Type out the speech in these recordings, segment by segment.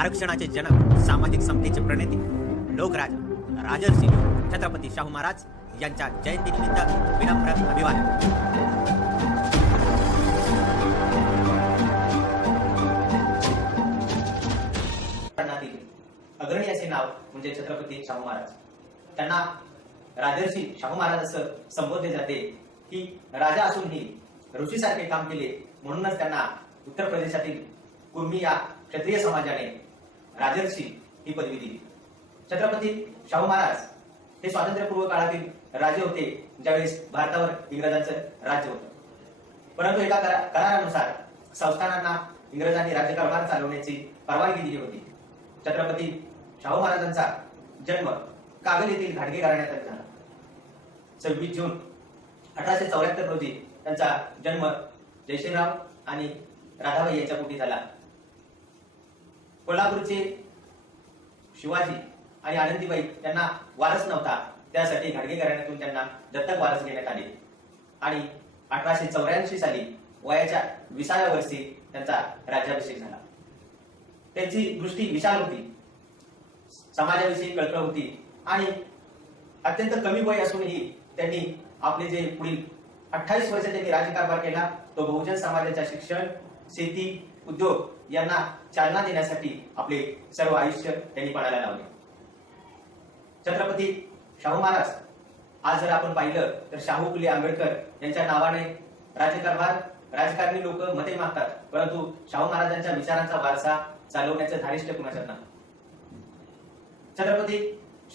आरक्षणाचे जनक सामाजिक समतेचे प्रणेते लोकराजा राजर्षी छत्रपती शाहू महाराज यांच्या जयंतीनिमित्त विनम्र अभिवादन. अग्रणी असे नाव म्हणजे छत्रपती शाहू महाराज. त्यांना राजर्षी शाहू महाराज असं संबोधले जाते. की राजा असूनही ऋषीसारखे काम केले म्हणूनच त्यांना उत्तर प्रदेशातील कुर्मी या क्षत्रिय समाजाने राजर्षी ही पदवी दिली. छत्रपती शाहू महाराज हे स्वातंत्र्यपूर्व काळातील राजे होते ज्यावेळेस भारतावर इंग्रजांचं राज्य होतं. परंतु एका करारानुसार संस्थानांना इंग्रजांनी राज्यकारभार चालवण्याची परवानगी दिली होती. छत्रपती शाहू महाराजांचा जन्म कागल येथील घाटगे घराण्यात झाला. सव्वीस जून अठराशे चौऱ्याहत्तर रोजी त्यांचा जन्म जयश्रीराव आणि राधाबाई यांच्या पोटी झाला. कोल्हापूरचे शिवाजी आणि आनंदीबाई त्यांना वारस नव्हता. त्यासाठी घाडगे घराण्यातून त्यांना दत्तक वारस घेण्यात आले. आणि अठराशे चौऱ्याऐंशी साली वयाच्या विसाव्या वर्षी त्यांचा राज्याभिषेक झाला. त्यांची दृष्टी विशाल होती. समाजाविषयी कळकळ होती. आणि अत्यंत कमी वय असूनही त्यांनी आपले जे पुढील अठ्ठावीस वर्ष त्यांनी राज्यकारभार केला तो बहुजन समाजाच्या शिक्षण शेती उद्योग यांना चालना देण्यासाठी आपले सर्व आयुष्य त्यांनी पणाला लावले. छत्रपती शाहू महाराज आज जर आपण पाहिलं तर शाहू फुले आंबेडकर यांच्या नावाने राज्यकारभार राजकारणी लोक मते मागतात परंतु शाहू महाराजांच्या विचारांचा वारसा चालवण्याचं धारिष्ट कुणाच्यात नाही? छत्रपती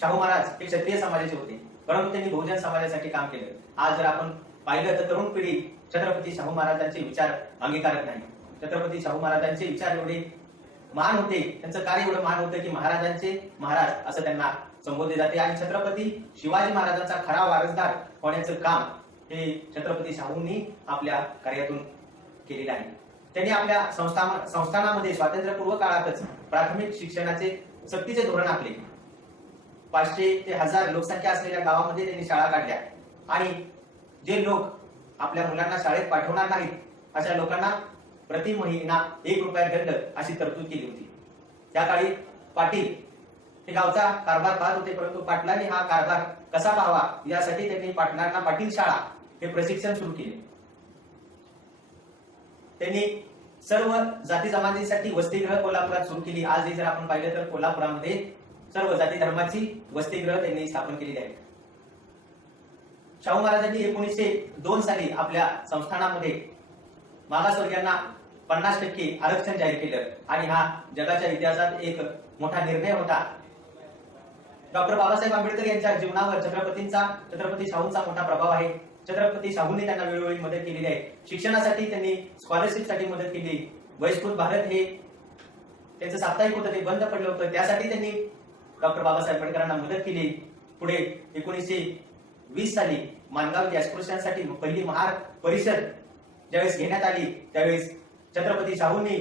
शाहू महाराज हे क्षत्रिय समाजाचे होते परंतु त्यांनी बहुजन समाजासाठी काम केलं. आज जर आपण पाहिलं तर तरुण पिढी छत्रपती शाहू महाराजांचे विचार अंगीकारत नाही. छत्रपती शाहू महाराजांचे विचार एवढे मान होते त्यांचं कार्य एवढं मान होतं की महाराजांचे महाराज असं त्यांना संबोधले जाते. आणि छत्रपती शिवाजी महाराजांचा खरा वारसदार होण्याचं काम हे छत्रपती शाहूंनी आपल्या कार्यातून केलेलं आहे. त्यांनी आपल्या संस्था संस्थानामध्ये स्वातंत्र्यपूर्व काळातच प्राथमिक शिक्षणाचे सक्तीचे धोरण आखले. पाचशे ते हजार लोकसंख्या असलेल्या गावामध्ये त्यांनी शाळा काढल्या. आणि जे लोक आपल्या मुलांना शाळेत पाठवणार नाहीत अशा लोकांना प्रति महिना एक रुपया दंड अशी तरतूद केली होती. त्या काळी पाटील हे गावचा कारभार पाहत होते परंतु पाटलांनी हा कारभार कसा पाहावा यासाठी त्यांनी पाटलांना पाटील शाळा हे प्रशिक्षण सुरू केले. त्यांनी सर्व जाती जमातीसाठी वसतिगृह कोल्हापुरात सुरू केली. आज जर आपण पाहिलं तर कोल्हापुरामध्ये सर्व जाती धर्माची वसतिगृह त्यांनी स्थापन केलेली आहेत. शाहू महाराजांनी एकोणीसशे दोन साली आपल्या संस्थानामध्ये मागासवर्गीयांना पन्नास टक्के आरक्षण जाहीर केलं. आणि हा जगाच्या इतिहासात एक मोठा निर्णय होता. डॉक्टर बाबासाहेब आंबेडकर यांच्या जीवनावर छत्रपतींचा छत्रपती शाहूंचा मोठा प्रभाव आहे. छत्रपती शाहूंनी त्यांना वेळोवेळी मदत केलेली आहे. शिक्षणासाठी त्यांनी स्कॉलरशिपसाठी मदत केली. बहिष्कृत भारत हे त्यांचं साप्ताहिक होतं ते बंद पडलं होतं. त्यासाठी त्यांनी डॉक्टर बाबासाहेब आंबेडकरांना मदत केली. पुढे एकोणीसशे वीस साली मानगाव या पहिली महार परिषद ज्यावेळेस घेण्यात आली त्यावेळेस छत्रपती शाहूंनी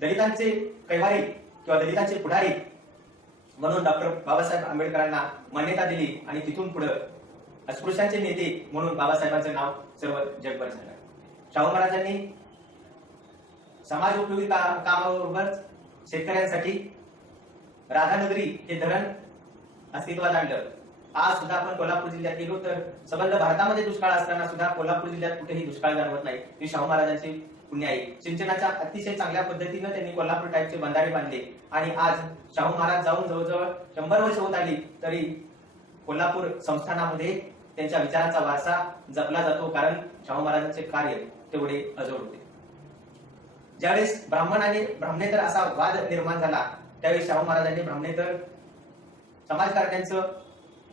दलितांचे कैवारी किंवा दलितांचे पुढारी म्हणून डॉक्टर बाबासाहेब आंबेडकरांना मान्यता दिली आणि तिथून पुढे अस्पृश्यांचे नेते म्हणून बाबासाहेबांचं नाव सर्व जगभर झालं. शाहू महाराजांनी समाज उपयोगी कामाबरोबर शेतकऱ्यांसाठी राधानगरी हे धरण अस्तित्वात आणलं. आज सुद्धा आपण कोल्हापूर जिल्ह्यात गेलो तर संबंध भारतामध्ये दुष्काळ असताना सुद्धा कोल्हापूर जिल्ह्यात कुठेही दुष्काळ जाणवत नाही. ही शाहू महाराजांची पुण्य आहे. सिंचनाच्या अतिशय चांगल्या पद्धतीनं त्यांनी कोल्हापूर टाईपचे बंधारे बांधले. आणि आज शाहू महाराज जाऊन जवळजवळ शंभर वर्ष होत आली तरी कोल्हापूर संस्थानामध्ये त्यांच्या विचारांचा वारसा जपला जातो कारण शाहू महाराजांचे कार्य तेवढे अजोड होते. ज्यावेळेस ब्राह्मण आणि ब्राह्मणेतर असा वाद निर्माण झाला त्यावेळी शाहू महाराजांनी ब्राह्मणेतर समाजकारण्यांचं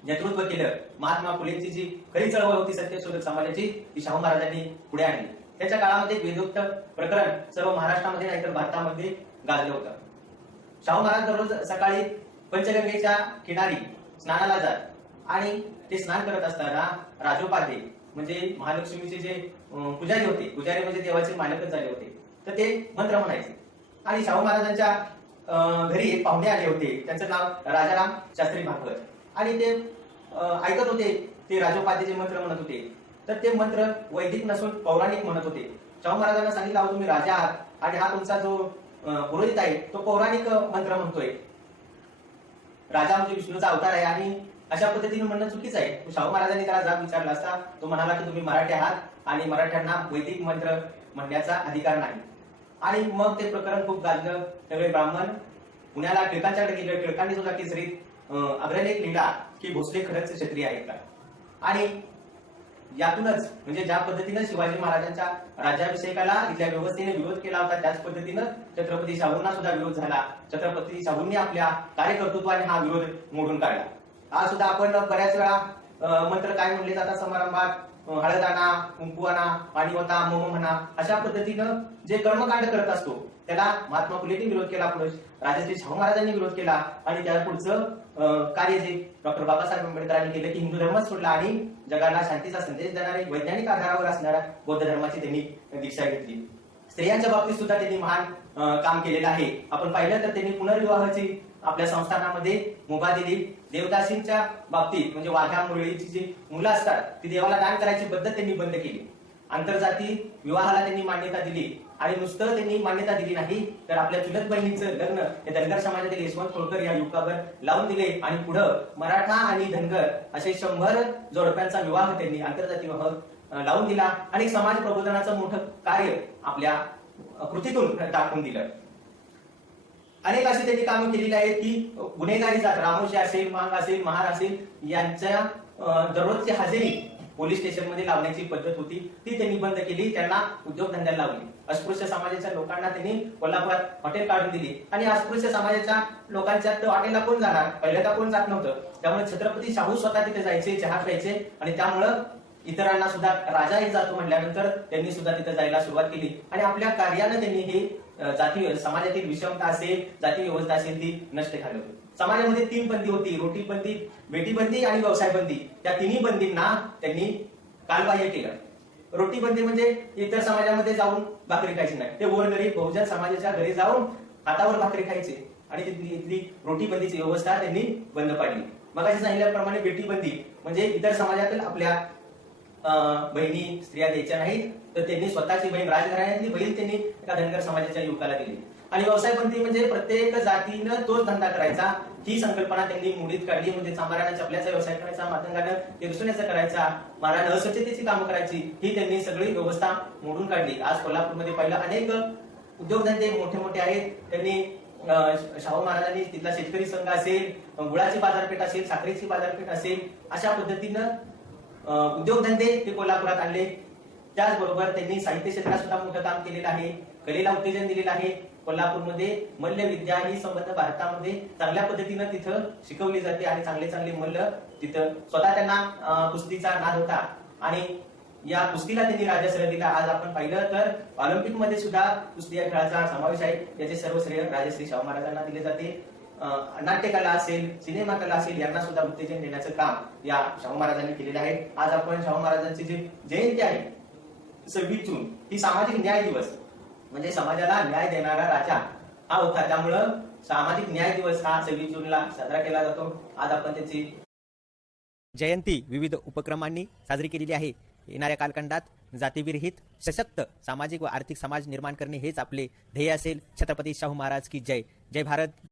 नेतृत्व केलं. महात्मा फुलेंची जी खरी चळवळ होती सत्यशोधक समाजाची ती शाहू महाराजांनी पुढे आणली. त्याच्या काळामध्ये वेदोक्त प्रकरण सर्व महाराष्ट्रामध्ये नाहीतर भारतामध्ये गाजलं होतं. शाहू महाराज दररोज सकाळी पंचगंगेच्या किनारी स्नानाला जात आणि ते स्नान करत असताना राजोपाध्ये म्हणजे महालक्ष्मीचे जे पुजारी होते पुजारी म्हणजे देवाचे मालकच झाले होते तर ते मंत्र म्हणायचे. आणि शाहू महाराजांच्या अं, घरी पाहुणे आले होते त्यांचं नाव राजाराम शास्त्री भागवत. आणि ते ऐकत होते. ते राजोपाध्येचे मंत्र म्हणत होते. तर ते मंत्र वैदिक नसून पौराणिक म्हणत होते. शाहू महाराजांना सांगितलं अहो तुम्ही राजा आहात आणि हा तुमचा जो पुरोहित आहे तो पौराणिक मंत्र म्हणतोय. राजा म्हणजे विष्णूचा अवतार आहे आणि अशा पद्धतीने म्हणणं चुकीच आहे. शाहू महाराजांनी त्याला जाब विचारला असता तो म्हणाला की तुम्ही मराठी आहात आणि मराठ्यांना वैदिक मंत्र म्हणण्याचा अधिकार नाही. आणि मग ते प्रकरण खूप गाजलं. सगळे ब्राह्मण पुण्याला टिळकांच्याकडे गेले. टिळकांनी सुद्धा केसरीत अग्रलेख लिहिला की भोसले खरंच क्षत्रिय आहेत. का आणि यातूनच म्हणजे ज्या पद्धतीनं शिवाजी महाराजांच्या राज्याभिषेकाला इथल्या व्यवस्थेने विरोध केला होता त्याच पद्धतीनं छत्रपती शाहूंना सुद्धा विरोध झाला. छत्रपती शाहूंनी आपल्या कार्यकर्तृत्वाने हा विरोध मोडून काढला. आज सुद्धा आपण बऱ्याच वेळा मंत्र काय म्हणले जातात समारंभात? हळद आणा कुंकू आणा पाणी होता मोम म्हणा अशा पद्धतीनं जे कर्मकांड करत असतो त्याला महात्मा फुलेंनी विरोध केला पुढे राजश्री शाहू महाराजांनी विरोध केला आणि त्या पुढचं कार्य जे डॉक्टर बाबासाहेब आंबेडकरांनी केलं की हिंदू धर्मच सोडला आणि जगाला शांतीचा संदेश देणारे वैज्ञानिक आधारावर असणाऱ्या बौद्ध धर्माची त्यांनी दीक्षा घेतली. स्त्रियांच्या बाबतीत सुद्धा त्यांनी महान काम केलेलं आहे. आपण पाहिलं तर त्यांनी पुनर्विवाहाची आपल्या संस्थानामध्ये मुभा दिली. देवदासींच्या बाबतीत म्हणजे वाघ्या मुरळीची जी मुलं असतात ती देवाला दान करायची पद्धत त्यांनी बंद केली. आंतरजाती विवाहाला त्यांनी मान्यता दिली. आणि नुसतं त्यांनी मान्यता दिली नाही तर आपल्या चुलत बहिणीचं लग्न हे धनगर समाजातील यशवंत होळकर या युवकावर लावून दिले. आणि पुढं मराठा आणि धनगर असे शंभर जोडप्यांचा विवाह त्यांनी आंतरजाती विवाह लावून दिला. आणि समाज प्रबोधनाचं मोठं कार्य आपल्या कृतीतून टाकून दिलं. अनेक अशी त्यांनी कामं केलेली आहेत की गुन्हेगारी जात रामोशी असेल मांग असेल महार असेल यांच्या दररोजची हजेरी पोलीस स्टेशनमध्ये लावण्याची पद्धत होती. ती त्यांनी बंद केली. त्यांना उद्योगधंद्याला लावली. अस्पृश्य समाजाच्या लोकांना त्यांनी कोल्हापुरात हॉटेल काढून दिली. आणि अस्पृश्य समाजाच्या लोकांच्या हॉटेलला कोण जाणार? पहिल्यांदा कोण जात नव्हतं. त्यामुळे छत्रपती शाहू स्वतः तिथे जायचे चहा प्यायचे. आणि त्यामुळं इतरांना सुद्धा राजा एक जातो म्हटल्यानंतर त्यांनी सुद्धा तिथे जायला सुरुवात केली. आणि आपल्या कार्यानं त्यांनी हे जाती समाजातील विषमता असेल जाती व्यवस्था असेल ती नष्ट घालवली समाजामध्ये तीन बंदी होती. रोटी बंदी बेटी बंदी आणि व्यवसाय बंदी. त्या तिन्ही बंदींना त्यांनी कालबाह्य केलं. रोटी बंदी म्हणजे इतर समाजामध्ये जाऊन भाकरी खायची नाही. ते गोरगरीब बहुजन समाजाच्या घरी जाऊन हातावर भाकरी खायचे. आणि तिथली इथली रोटी बंदीची व्यवस्था त्यांनी बंद पाडली. मग सांगितल्याप्रमाणे बेटी बंदी म्हणजे इतर समाजातील आपल्या अं, बहिणी स्त्रिया द्यायच्या नाहीत तर त्यांनी स्वतःची बहीण राजघराण्यातली बहीण त्यांनी एका धनगर समाजाच्या युवकाला दिली. आणि व्यवसाय बंदी म्हणजे प्रत्येक जातीनं तोच धंदा करायचा. ही संकल्पना त्यांनी मुडीत काढली. म्हणजे चांभारानं चपल्याचा व्यवसाय करायचा मातंगानं किरसुण्याचा करायचा महाराज अस्वच्छतेची कामं करायची ही त्यांनी सगळी व्यवस्था मोडून काढली. आज कोल्हापूरमध्ये पाहिलं अनेक उद्योगधंदे मोठे मोठे आहेत. त्यांनी शाहू महाराजांनी तिथला शेतकरी संघ असेल गुळाची बाजारपेठ असेल साखरेची बाजारपेठ असेल अशा पद्धतीनं उद्योगधंदे ते कोल्हापुरात आणले. त्याचबरोबर त्यांनी साहित्य क्षेत्रात सुद्धा मोठं काम केलेलं आहे. कलेला उत्तेजन दिलेलं आहे. कोल्हापूरमध्ये मल्लविद्या ही संबंध भारतामध्ये चांगल्या पद्धतीनं तिथं शिकवली जाते आणि चांगले चांगले मल्ल तिथं स्वतः त्यांना कुस्तीचा नाद होता. आणि या कुस्तीला त्यांनी राजश्रय दिला आज आपण पाहिलं तर ऑलिम्पिकमध्ये सुद्धा कुस्ती या खेळाचा समावेश आहे. याचे सर्व श्रेय राजश्री शाहू महाराजांना दिले जाते. नाट्यकला असेल सिनेमा कला असेल यांना सुद्धा उत्तेजन देण्याचं काम या शाहू महाराजांनी केलेलं आहे. आज आपण शाहू महाराजांची जी जयंती आहे सव्वीस जून ही सामाजिक न्याय दिवस. म्हणजे समाजाला न्याय देणारा राजा हा होता. त्यामुळं सामाजिक न्याय दिवस हा सव्वीस जूनला साजरा केला जातो. आज आपण त्याची जयंती विविध उपक्रमांनी साजरी केलेली आहे. येणाऱ्या कालखंडात जातीविरहित सशक्त सामाजिक व आर्थिक समाज निर्माण करणे हेच आपले ध्येय असेल. छत्रपती शाहू महाराज की जय. जय भारत.